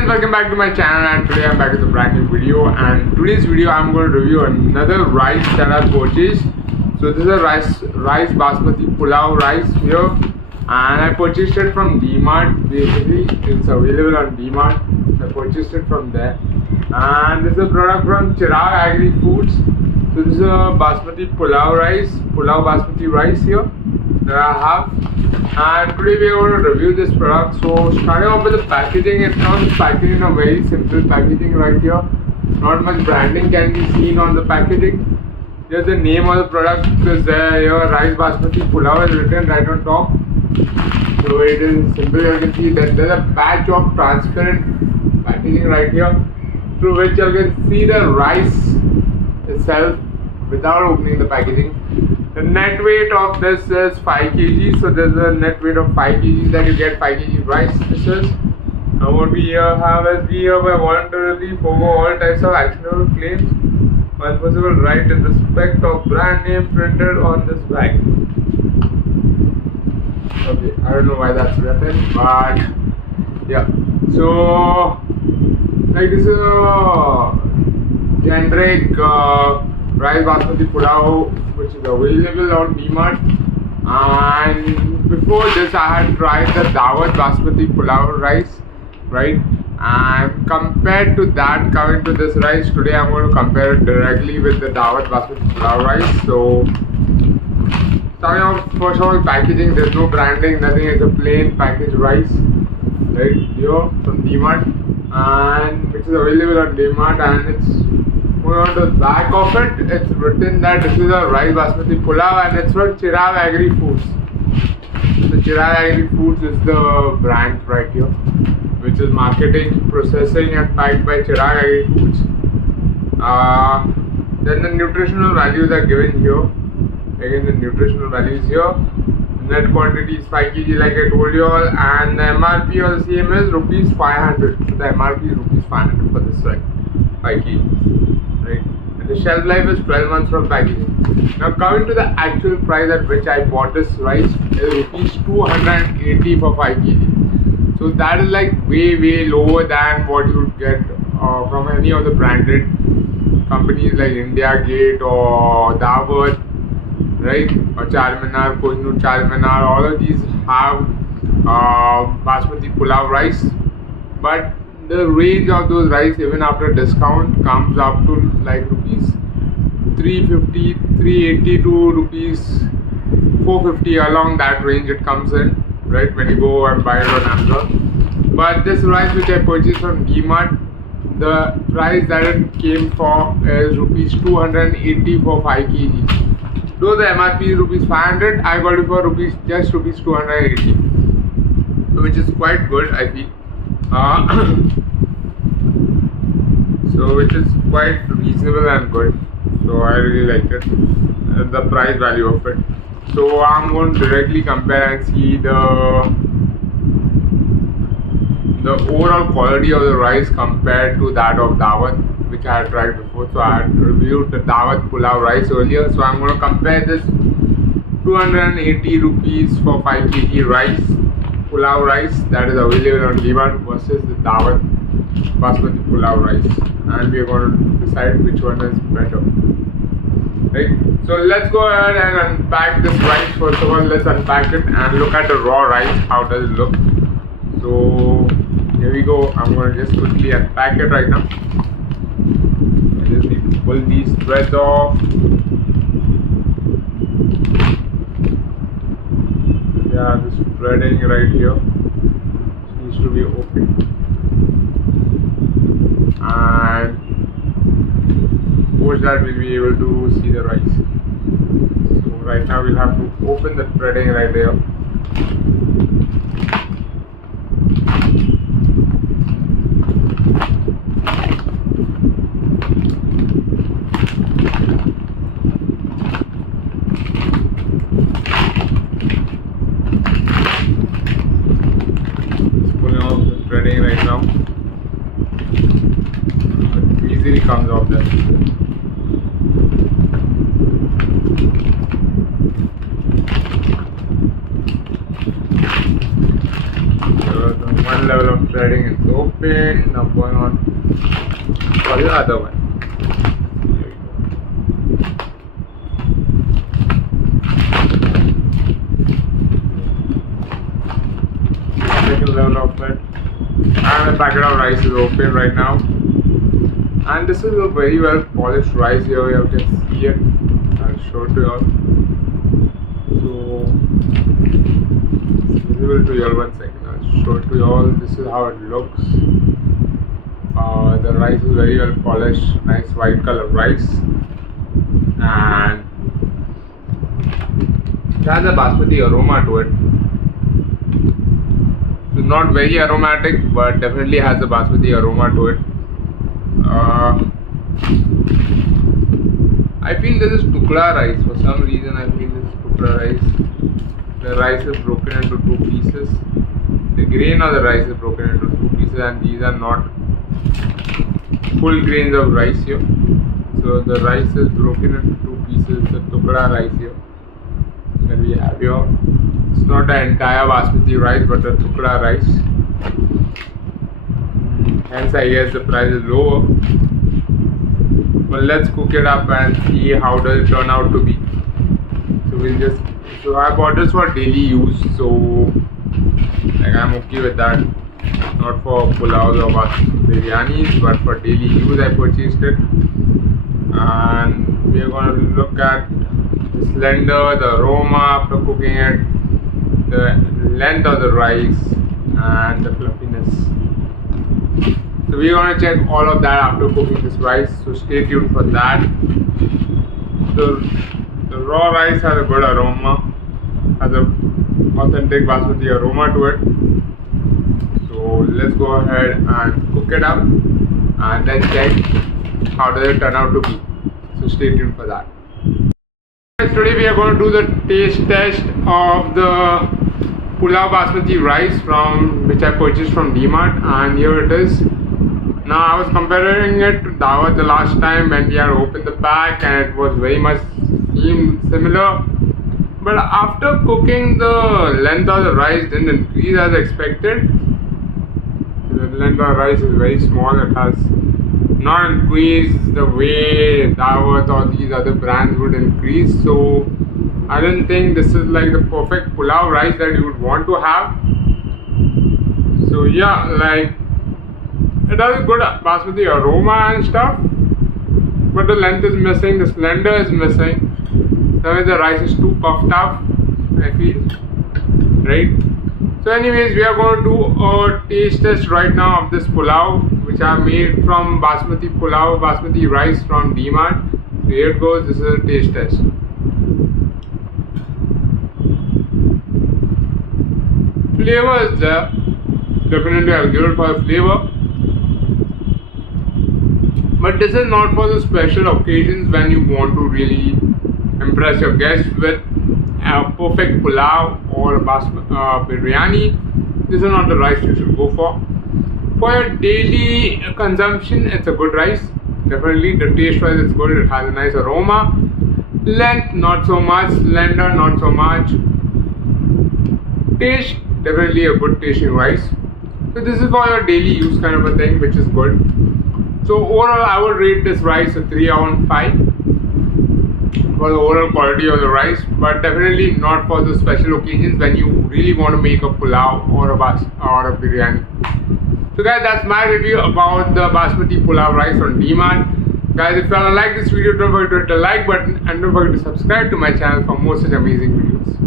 friends, welcome back to my channel, and today I'm back with a brand new video. And today's video I'm going to review another rice that I purchased. So this is a rice Basmati Pulav rice here, and I purchased it from Dmart. Basically it's available on Dmart. I purchased it from there, and this is a product from Kcal Agri Foods. So this is a Basmati Pulav Basmati rice here that I have, and today we are going to review this product. So starting off with the packaging, it comes packaged in a very simple packaging right here. Not much branding can be seen on the packaging. Just the name of the product is there. Here rice Basmati Pulav is written right on top. So it is simple. You can see that there's a patch of transparent packaging right here, through which you can see the rice itself without opening the packaging. The net weight of this is 5 kg, so there's a net weight of 5 kg that you get 5 kg rice. This is now what we here have is we hereby voluntarily forgo all types of actionable claims or possible right in respect of brand name printed on this bag. Okay, I don't know why that's written, but yeah. So like this is a generic rice Basmati Pulav which is available on Dmart, and before this I had tried the Daawat Basmati Pulav rice, right? And compared to that, coming to this rice, today I'm going to compare it directly with the Daawat Basmati Pulav rice. So starting off, first of all, packaging, there's no branding, nothing. It's a plain packaged rice right here from Dmart, and which is available on Dmart, and it's on the back of it, it's written that this is a rice Basmati Pulav and it's from Kcal Agri Foods. So Kcal Agri Foods is the brand right here, which is marketing, processing and packed by Kcal Agri Foods. Then the nutritional values are given here. Again, the nutritional values here. Net quantity is 5 kg like I told you all, and the MRP of the same is rupees 500. So the MRP is rupees 500 for this rice, 5 kg. Right? And the shelf life is 12 months from packaging. Now coming to the actual price at which I bought this rice is rupees 280 for 5 kg. So that is like way lower than what you would get from any of the branded companies like India Gate or Daawat, right? Or Charminar, Kohinoor Charminar. All of these have Basmati Pulav rice, but the range of those rice even after discount comes up to like rupees 350, 380 to rupees 450, along that range it comes in, right, when you go and buy it on Amazon. But this rice which I purchased from Dmart, the price that it came for is rupees 280 for 5 kg. Though the MRP is rupees 500, I got it for just rupees 280, which is quite good, I feel. So which is quite reasonable and good. So I really like it, the price value of it. So I'm going to directly compare and see the overall quality of the rice compared to that of Daawat, which I had tried before. So I had reviewed the Daawat Pulav rice earlier. So I'm going to compare this 280 rupees for 5 kg rice, Pulav rice that is available on Dmart versus the Daawat Basmati Pulav rice, and we are going to decide which one is better, right? So let's go ahead and unpack this rice. First of all, let's unpack it and look at the raw rice. How does it look? So here we go. I'm going to just quickly unpack it right now. I just need to pull these threads off. Yeah, this threading right here needs to be opened, and post that we'll be able to see the rice. So right now we'll have to open the threading right there. Right now, it easily comes off there. So one level of threading is open. Now going on for the other one. Second level of it. And the packet of rice is open right now. And this is a very well polished rice here. You can see it. I'll show it to you all. So it's visible to you all. 1 second. I'll show it to you all. This is how it looks. The rice is very well polished. Nice white color rice. And it has a basmati aroma to it. So not very aromatic, but definitely has a basmati aroma to it. I feel this is tukla rice. For some reason I feel this is tukla rice. The rice is broken into 2 pieces. The grain of the rice is broken into 2 pieces, and these are not full grains of rice here. So the rice is broken into 2 pieces. The tukla rice here that we have here. It's not the entire basmati rice, but the tukla rice. Hence I guess the price is lower. But let's cook it up and see how does it turn out to be. So I bought this for daily use, so like I'm okay with that. Not for pulaus or biryanis, but for daily use I purchased it. And we are going to look at the slender, the aroma after cooking it, the length of the rice, and the fluffiness. So we're going to check all of that after cooking this rice, so stay tuned for that. The raw rice has a good aroma, has an authentic basmati aroma to it. So let's go ahead and cook it up and then check how does it turn out to be. So stay tuned for that. Today we are going to do the taste test of the Pulao basmati rice which I purchased from Dmart, and here it is. Now I was comparing it to Daawat the last time when we had opened the pack, and it was very much seemed similar. But after cooking, the length of the rice didn't increase as expected. The length of the rice is very small. It has not increased the way Daawat or these other brands would increase. So I don't think this is like the perfect pulao rice that you would want to have. So yeah, like it has a good basmati aroma and stuff, but the length is missing, the slender is missing. That means the rice is too puffed up, I feel, right? So anyways, we are going to do a taste test right now of this pulao, which I made from Basmati Pulav, Basmati rice from Dmart. So here it goes, this is a taste test. Flavor is there, definitely I'll give it for the flavor. But this is not for the special occasions when you want to really impress your guests with a perfect pulao or a biryani. This is not the rice you should go for. For your daily consumption, it's a good rice. Definitely the taste wise it's good. It has a nice aroma. Length not so much, slender not so much. Taste, definitely a good tasting rice. So this is for your daily use kind of a thing, which is good. So overall I would rate this rice a 3 out of 5 for the overall quality of the rice, but definitely not for the special occasions when you really want to make a pulao or a biryani. So guys, that's my review about the Basmati Pulav rice from Dmart. Guys, if you like this video, don't forget to hit the like button and don't forget to subscribe to my channel for more such amazing videos.